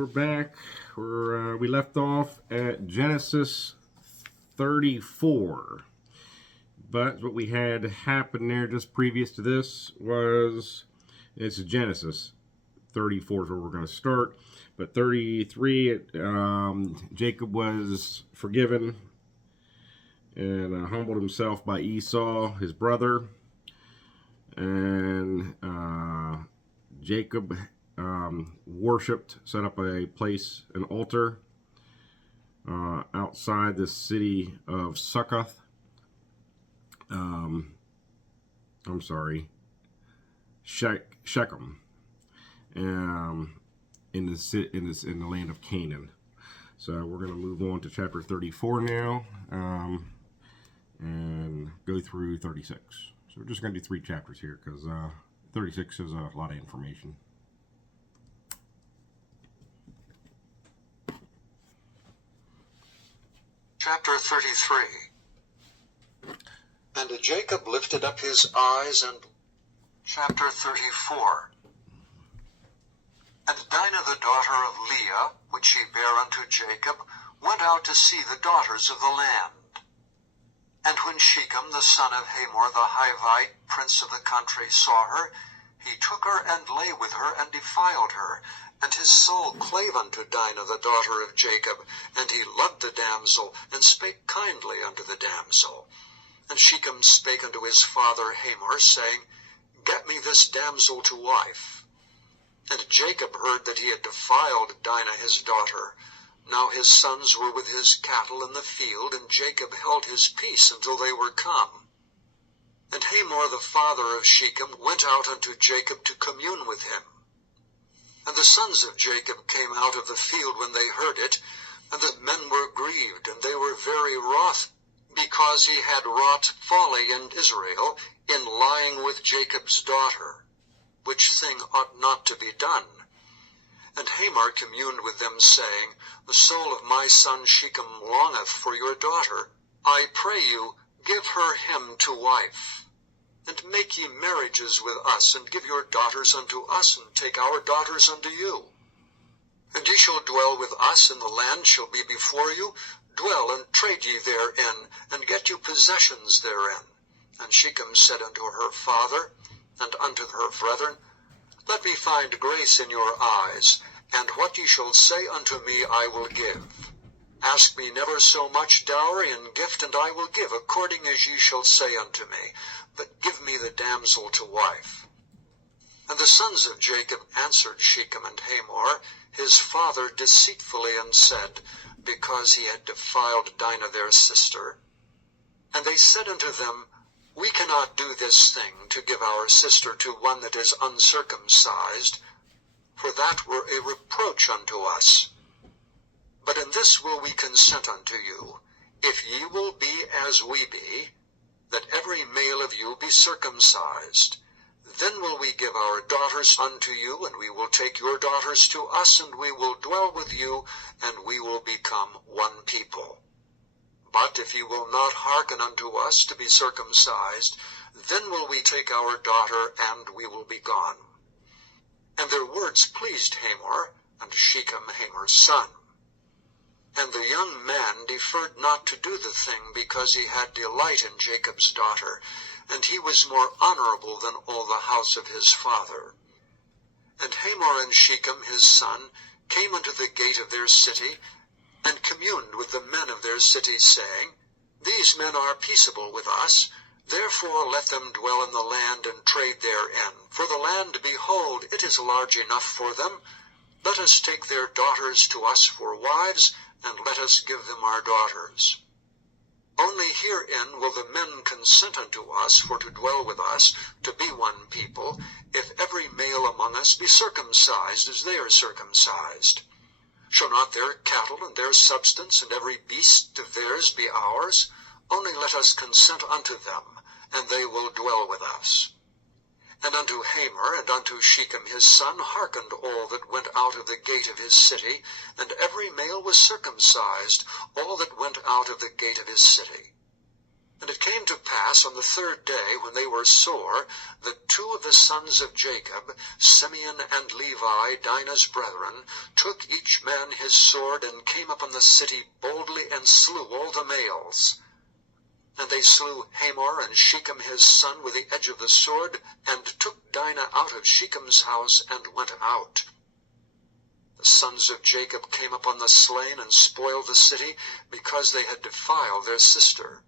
we're back where we left off at Genesis 34. But what we had happen there just previous to this was, it's Genesis 34 is where we're going to start. But 33, Jacob was forgiven and humbled himself by Esau, his brother. And Jacob worshipped, set up a place, an altar outside the city of Succoth. Shechem, in the land of Canaan. So we're going to move on to chapter 34 now, and go through 36. So we're just going to do 3 chapters here because 36 is a lot of information. Chapter 33. And Jacob lifted up his eyes and... Chapter 34. And Dinah the daughter of Leah, which she bare unto Jacob, went out to see the daughters of the land. And when Shechem the son of Hamor the Hivite, prince of the country, saw her, he took her and lay with her and defiled her. And his soul clave unto Dinah the daughter of Jacob, and he loved the damsel, and spake kindly unto the damsel. And Shechem spake unto his father Hamor, saying, Get me this damsel to wife. And Jacob heard that he had defiled Dinah his daughter. Now his sons were with his cattle in the field, and Jacob held his peace until they were come. And Hamor the father of Shechem went out unto Jacob to commune with him. And the sons of Jacob came out of the field when they heard it, and the men were grieved, and they were very wroth, because he had wrought folly in Israel, in lying with Jacob's daughter, which thing ought not to be done. And Hamor communed with them, saying, The soul of my son Shechem longeth for your daughter. I pray you, give her him to wife. And make ye marriages with us, and give your daughters unto us, and take our daughters unto you. And ye shall dwell with us, and the land shall be before you. Dwell and trade ye therein, and get you possessions therein. And Shechem said unto her father, and unto her brethren, Let me find grace in your eyes, and what ye shall say unto me I will give. Ask me never so much dowry and gift, and I will give according as ye shall say unto me. But give me the damsel to wife. And the sons of Jacob answered Shechem and Hamor, his father, deceitfully, and said, Because he had defiled Dinah their sister. And they said unto them, We cannot do this thing, to give our sister to one that is uncircumcised, for that were a reproach unto us. But in this will we consent unto you, if ye will be as we be, that every male of you be circumcised. Then will we give our daughters unto you, and we will take your daughters to us, and we will dwell with you, and we will become one people. But if ye will not hearken unto us to be circumcised, then will we take our daughter, and we will be gone. And their words pleased Hamor, and Shechem Hamor's son. And the young man deferred not to do the thing, because he had delight in Jacob's daughter, and he was more honorable than all the house of his father. And Hamor and Shechem his son came unto the gate of their city, and communed with the men of their city, saying, These men are peaceable with us, therefore let them dwell in the land and trade therein. For the land, behold, it is large enough for them. Let us take their daughters to us for wives, and let us give them our daughters. Only herein will the men consent unto us for to dwell with us, to be one people, if every male among us be circumcised as they are circumcised. Shall not their cattle and their substance and every beast of theirs be ours? Only let us consent unto them, and they will dwell with us. And unto Hamor and unto Shechem his son hearkened all that went out of the gate of his city, and every male was circumcised, all that went out of the gate of his city. And it came to pass on the third day, when they were sore, that two of the sons of Jacob, Simeon and Levi, Dinah's brethren, took each man his sword, and came upon the city boldly, and slew all the males. And they slew Hamor and Shechem his son with the edge of the sword, and took Dinah out of Shechem's house, and went out. The sons of Jacob came upon the slain, and spoiled the city, because they had defiled their sister.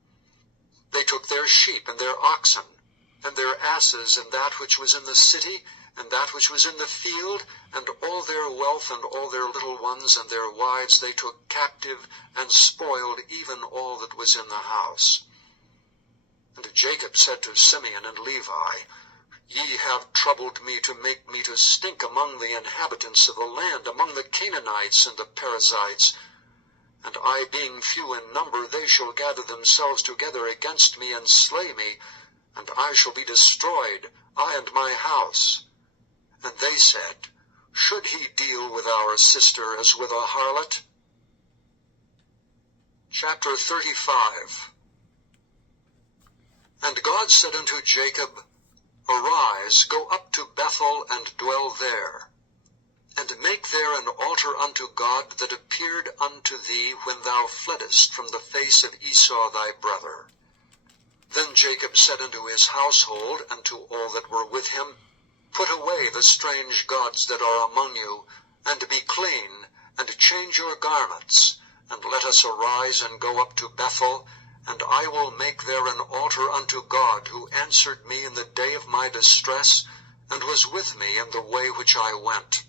They took their sheep and their oxen, and their asses, and that which was in the city, and that which was in the field, and all their wealth, and all their little ones, and their wives they took captive, and spoiled even all that was in the house. And Jacob said to Simeon and Levi, Ye have troubled me to make me to stink among the inhabitants of the land, among the Canaanites and the Perizzites. And I being few in number, they shall gather themselves together against me, and slay me, and I shall be destroyed, I and my house. And they said, Should he deal with our sister as with a harlot? Chapter 35. And God said unto Jacob, Arise, go up to Bethel, and dwell there, and make there an altar unto God that appeared unto thee when thou fleddest from the face of Esau thy brother. Then Jacob said unto his household, and to all that were with him, Put away the strange gods that are among you, and be clean, and change your garments, and let us arise and go up to Bethel, and I will make there an altar unto God, who answered me in the day of my distress, and was with me in the way which I went.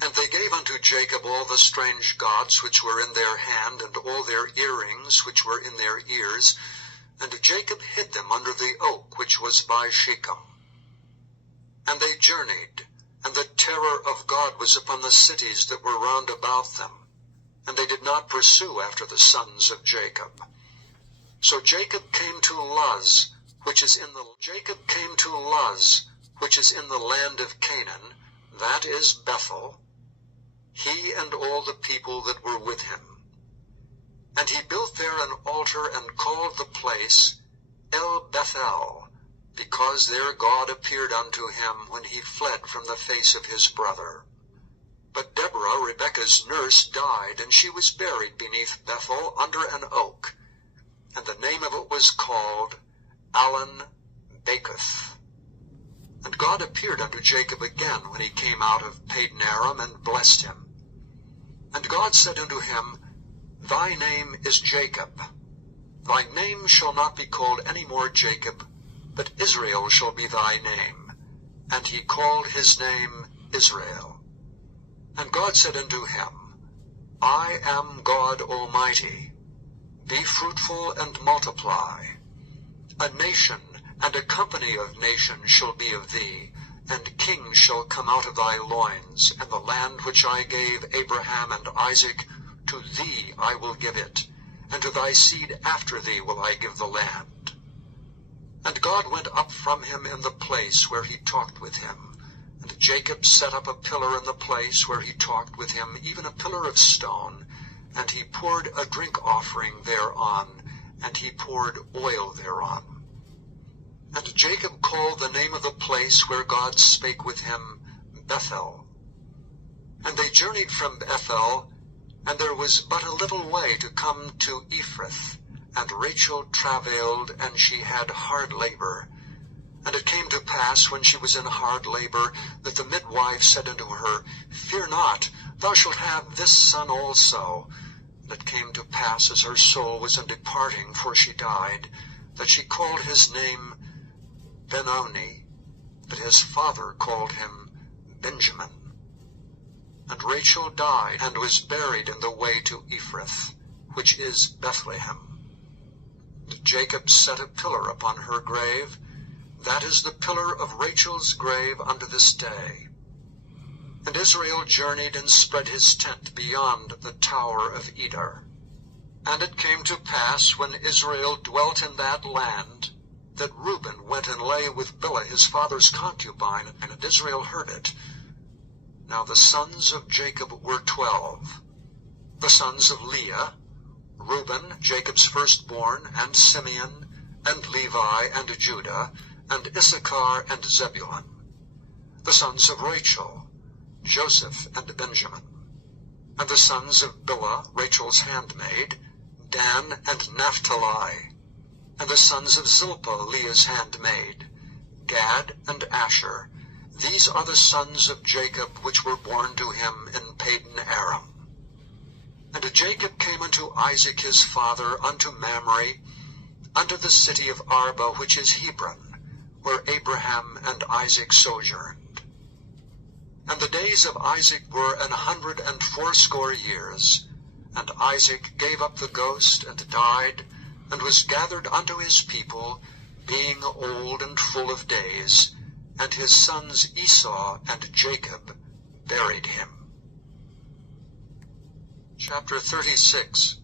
And they gave unto Jacob all the strange gods which were in their hand, and all their earrings which were in their ears, and Jacob hid them under the oak which was by Shechem. And they journeyed, and the terror of God was upon the cities that were round about them, and they did not pursue after the sons of Jacob. So Jacob came to Luz, which is in the land of Canaan, that is Bethel, he and all the people that were with him. And he built there an altar, and called the place El Bethel, because there God appeared unto him when he fled from the face of his brother. But Deborah, Rebekah's nurse, died, and she was buried beneath Bethel under an oak, and the name of it was called Allon Bacuth. And God appeared unto Jacob again when he came out of Padan-aram, and blessed him. And God said unto him, Thy name is Jacob. Thy name shall not be called any more Jacob, but Israel shall be thy name. And he called his name Israel. And God said unto him, I am God Almighty. Be fruitful and multiply. A nation and a company of nations shall be of thee, and kings shall come out of thy loins, and the land which I gave Abraham and Isaac, to thee I will give it, and to thy seed after thee will I give the land. And God went up from him in the place where he talked with him, and Jacob set up a pillar in the place where he talked with him, even a pillar of stone, and he poured a drink offering thereon, and he poured oil thereon. And Jacob called the name of the place where God spake with him Bethel. And they journeyed from Bethel, and there was but a little way to come to Ephrath. And Rachel travailed, and she had hard labor. And it came to pass, when she was in hard labor, that the midwife said unto her, Fear not, thou shalt have this son also. And it came to pass, as her soul was in departing, for she died, that she called his name Benoni, but his father called him Benjamin. And Rachel died, and was buried in the way to Ephrath, which is Bethlehem. And Jacob set a pillar upon her grave. That is the pillar of Rachel's grave unto this day. And Israel journeyed and spread his tent beyond the tower of Eder. And it came to pass, when Israel dwelt in that land, that Reuben went and lay with Bilhah his father's concubine, and Israel heard it. Now the sons of Jacob were 12. The sons of Leah, Reuben, Jacob's firstborn, and Simeon, and Levi, and Judah, and Issachar, and Zebulun. The sons of Rachel, Joseph, and Benjamin. And the sons of Bilhah, Rachel's handmaid, Dan, and Naphtali. And the sons of Zilpah, Leah's handmaid, Gad, and Asher. These are the sons of Jacob which were born to him in Padan Aram. And Jacob came unto Isaac his father, unto Mamre, unto the city of Arba, which is Hebron, where Abraham and Isaac sojourned. And the days of Isaac were 180 years. And Isaac gave up the ghost, and died, and was gathered unto his people, being old and full of days. And his sons Esau and Jacob buried him. Chapter 36.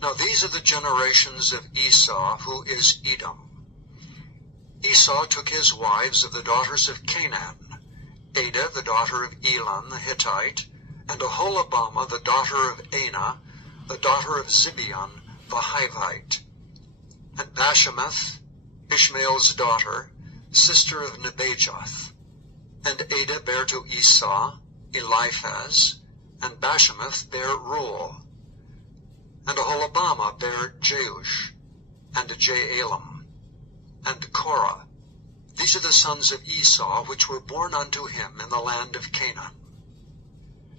Now these are the generations of Esau, who is Edom. Esau took his wives of the daughters of Canaan, Adah the daughter of Elon the Hittite, and Oholibamah the daughter of Anah, the daughter of Zibeon the Hivite, and Bashemath, Ishmael's daughter, sister of Nebajoth. And Adah bare to Esau Eliphaz, and Bashemath bare Reuel. And Oholibamah bare Jeush, and Jaalam, and Korah. These are the sons of Esau, which were born unto him in the land of Canaan.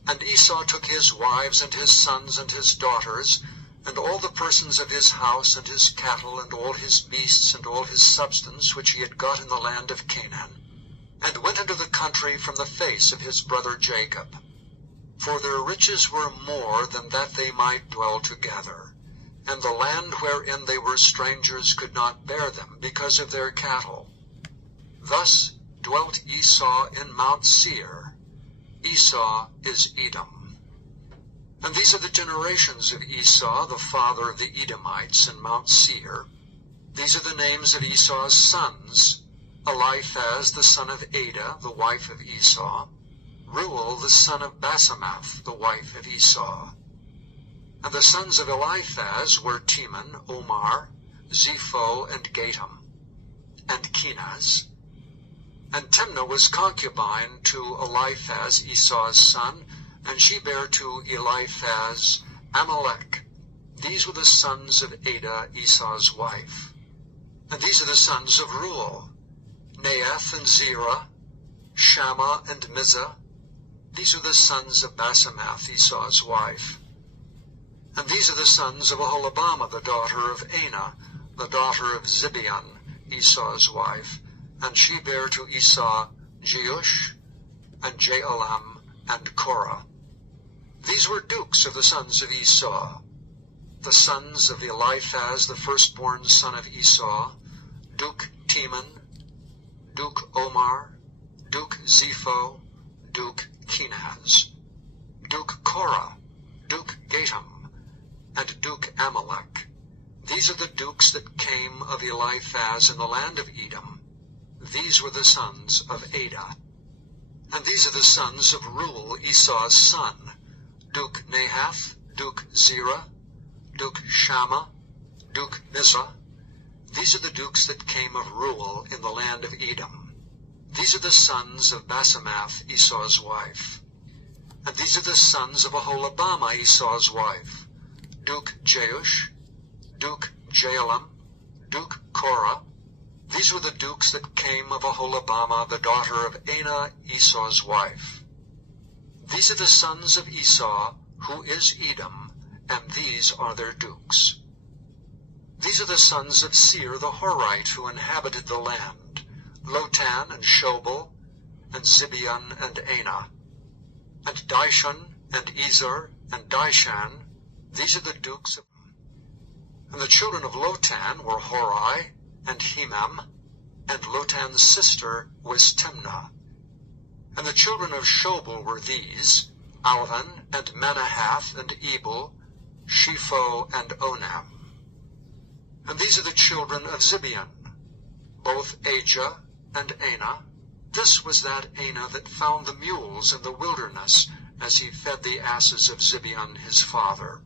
And Esau took his wives, and his sons, and his daughters, and all the persons of his house, and his cattle, and all his beasts, and all his substance, which he had got in the land of Canaan, and went into the country from the face of his brother Jacob. For their riches were more than that they might dwell together, and the land wherein they were strangers could not bear them, because of their cattle. Thus dwelt Esau in Mount Seir. Esau is Edom. And these are the generations of Esau, the father of the Edomites, in Mount Seir. These are the names of Esau's sons: Eliphaz the son of Adah, the wife of Esau; Reuel the son of Basemath, the wife of Esau. And the sons of Eliphaz were Teman, Omar, Zepho, and Gatam, and Kenaz. And Timnah was concubine to Eliphaz, Esau's son, and she bare to Eliphaz Amalek. These were the sons of Adah, Esau's wife. And these are the sons of Reuel: Naath and Zerah, Shammah and Mizah. These are the sons of Basemath, Esau's wife. And these are the sons of Oholibamah, the daughter of Anah, the daughter of Zibeon, Esau's wife. And she bare to Esau Jeush, and Jaalam, and Korah. These were dukes of the sons of Esau. The sons of Eliphaz, the firstborn son of Esau: Duke Teman, Duke Omar, Duke Zepho, Duke Kenaz, Duke Korah, Duke Gatam, and Duke Amalek. These are the dukes that came of Eliphaz in the land of Edom. These were the sons of Adah. And these are the sons of Reuel, Esau's son: Duke Nahath, Duke Zerah, Duke Shammah, Duke Mizah. These are the dukes that came of Reuel in the land of Edom. These are the sons of Basemath, Esau's wife. And these are the sons of Oholibamah, Esau's wife: Duke Jeush, Duke Jaalam, Duke Korah. These were the dukes that came of Oholibamah, the daughter of Anah, Esau's wife. These are the sons of Esau, who is Edom, and these are their dukes. These are the sons of Seir the Horite, who inhabited the land: Lotan and Shobal, and Zibeon and Anah, and Dishon and Ezer and Dishan. These are the dukes of... And the children of Lotan were Hori and Hemam, and Lotan's sister was Timnah. And the children of Shobal were these: Alvan, and Manahath, and Ebal, Shepho, and Onam. And these are the children of Zibeon, both Ajah and Anah. This was that Anah that found the mules in the wilderness, as he fed the asses of Zibeon his father.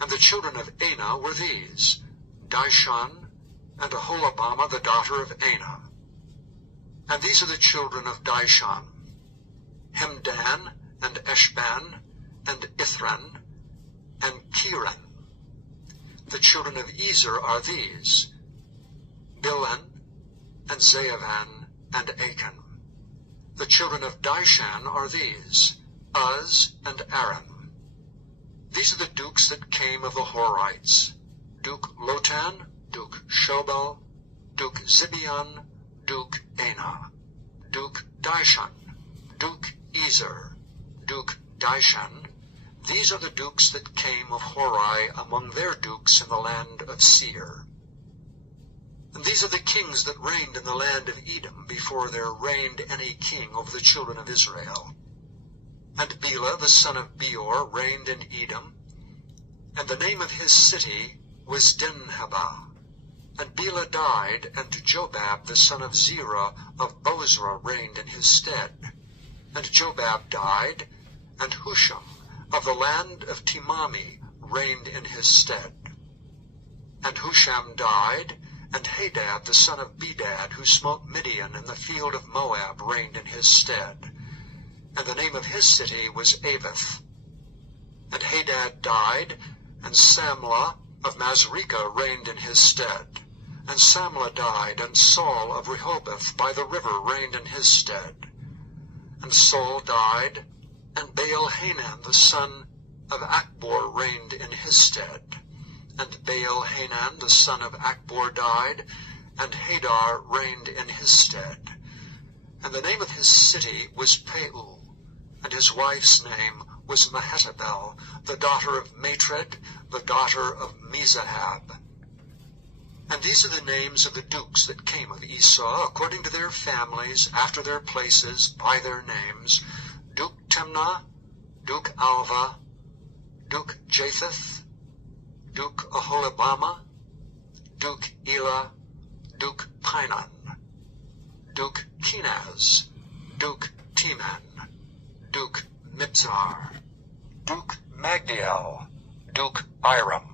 And the children of Anah were these, Dishon, and Aholibamah the daughter of Anah. And these are the children of Dishon, Hemdan, and Eshban, and Ithran, and Kiran. The children of Ezer are these, Bilhan, and Zaavan, and Achan. The children of Dishan are these, Uz, and Aram. These are the dukes that came of the Horites, Duke Lotan, Duke Shobal, Duke Zibeon, Duke Anah, Duke Dishan, Duke Ezer, Duke Dishan. These are the dukes that came of Hori among their dukes in the land of Seir. And these are the kings that reigned in the land of Edom before there reigned any king over the children of Israel. And Bela the son of Beor reigned in Edom, and the name of his city was Dinhabah. And Bela died, and Jobab the son of Zerah of Bozrah reigned in his stead. And Jobab died, and Husham of the land of Timami reigned in his stead. And Husham died, and Hadad the son of Bedad, who smote Midian in the field of Moab, reigned in his stead. And the name of his city was Avith. And Hadad died, and Samlah of Masrekah reigned in his stead. And Samlah died, and Saul of Rehoboth by the river reigned in his stead. And Saul died, and Baal-Hanan the son of Achbor reigned in his stead. And Baal-Hanan the son of Achbor died, and Hadar reigned in his stead. And the name of his city was Peu, and his wife's name was Mehetabel, the daughter of Matred, the daughter of Mezahab. And these are the names of the dukes that came of Esau, according to their families, after their places, by their names, Duke Timnah, Duke Alva, Duke Japheth, Duke Aholibamah, Duke Elah, Duke Pinon, Duke Kenaz, Duke Teman, Duke Mibzar, Duke Magdiel, Duke Iram.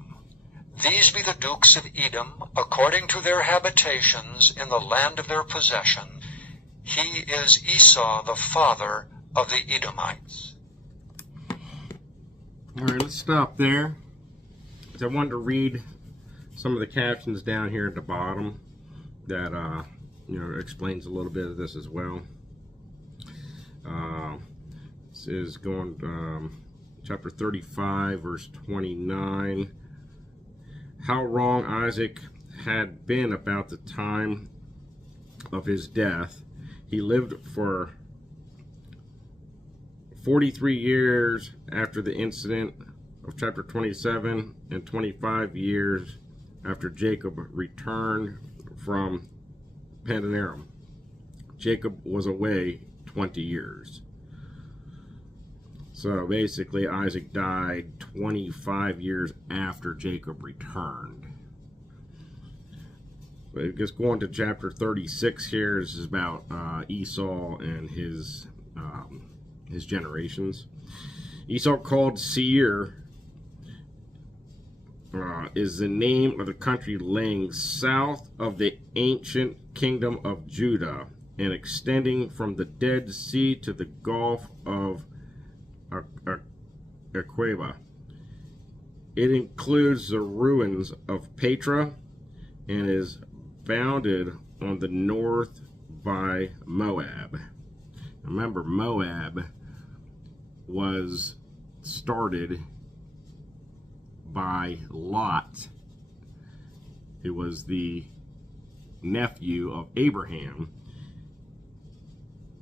These be the dukes of Edom, according to their habitations in the land of their possession. He is Esau, the father of the Edomites. All right, let's stop there. I wanted to read some of the captions down here at the bottom that explains a little bit of this as well. This is going chapter 35, verse 29. How wrong Isaac had been about the time of his death. He lived for 43 years after the incident of chapter 27 and 25 years after Jacob returned from Padanaram. Jacob was away 20 years. So basically Isaac died 25 years after Jacob returned. But just going to chapter 36 here, this is about Esau and his generations. Esau called Seir is the name of the country lying south of the ancient kingdom of Judah and extending from the Dead Sea to the Gulf of Aqaba. It includes the ruins of Petra and is bounded on the north by Moab. Remember, Moab was started by Lot. It was the nephew of Abraham.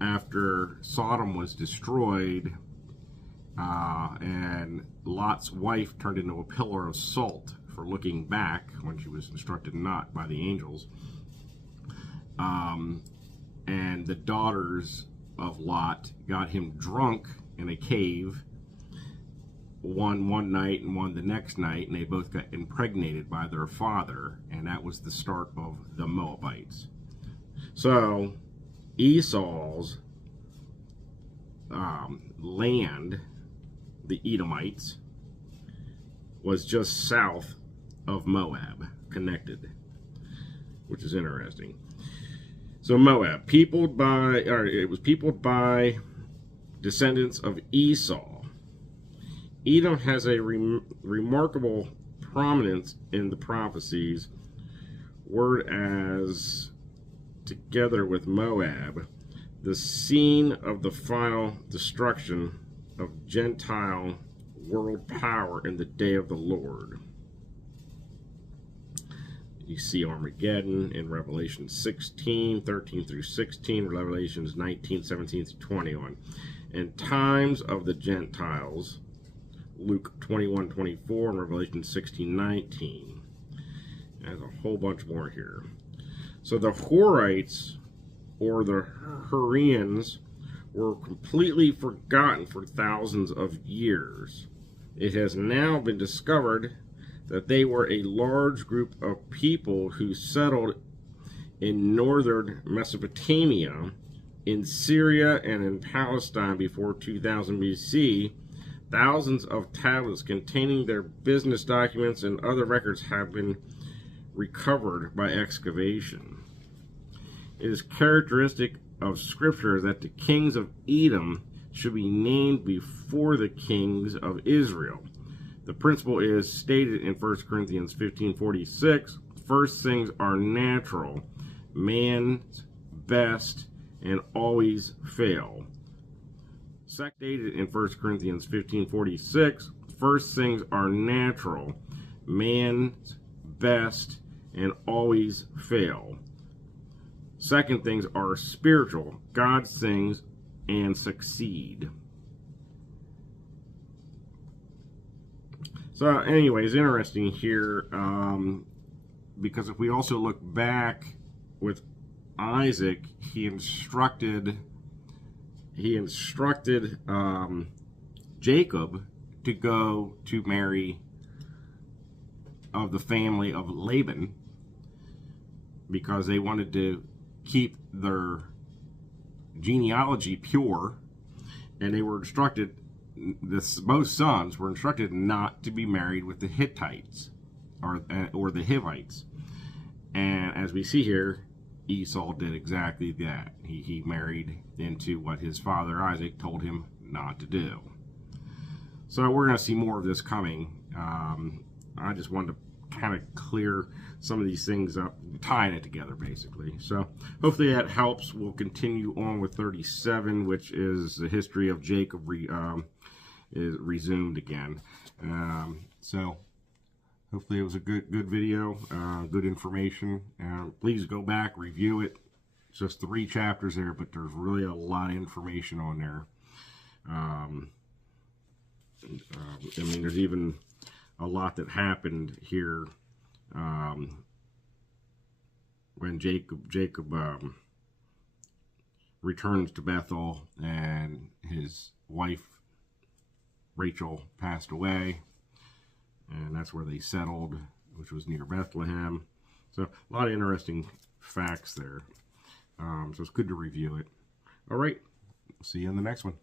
After Sodom was destroyed, and Lot's wife turned into a pillar of salt for looking back when she was instructed not by the angels. And the daughters of Lot got him drunk in a cave, one night and one the next night, and they both got impregnated by their father, and that was the start of the Moabites. So Esau's land, the Edomites, was just south of Moab, connected, which is interesting. So Moab, it was peopled by descendants of Esau. Edom has a remarkable prominence in the prophecies, word as together with Moab, the scene of the final destruction of Gentile world power in the day of the Lord. You see Armageddon in Revelation 16, 13 through 16, Revelations 19, 17 through 21. And times of the Gentiles, Luke 21, 24, and Revelation 16, 19. There's a whole bunch more here. So the Horites, or the Hurrians, were completely forgotten for thousands of years. It has now been discovered that they were a large group of people who settled in northern Mesopotamia, in Syria, and in Palestine before 2000 BC. Thousands of tablets containing their business documents and other records have been recovered by excavation. It is characteristic of Scripture that the kings of Edom should be named before the kings of Israel. The principle is stated in 1 Corinthians 15:46. First things are natural, man's best, and always fail. Stated in 1 Corinthians 15:46. First things are natural, man's best, and always fail. Second things are spiritual, God's things, and succeed. So anyways, interesting here, because if we also look back with Isaac, he instructed Jacob to go to marry of the family of Laban, because they wanted to keep their genealogy pure, and they were instructed, both sons were instructed not to be married with the Hittites or the Hivites. And as we see here, Esau did exactly that. He married into what his father Isaac told him not to do. So we're going to see more of this coming. I just wanted to kind of clear some of these things up, tying it together basically. So hopefully that helps. We'll continue on with 37, which is the history of Jacob is resumed again. So hopefully it was a good video, good information. Please go back, review it. It's just 3 chapters there, but there's really a lot of information on there. I mean, there's even a lot that happened here when Jacob returns to Bethel and his wife Rachel passed away, and that's where they settled, which was near Bethlehem. So a lot of interesting facts there. So it's good to review it. All right, see you in the next one.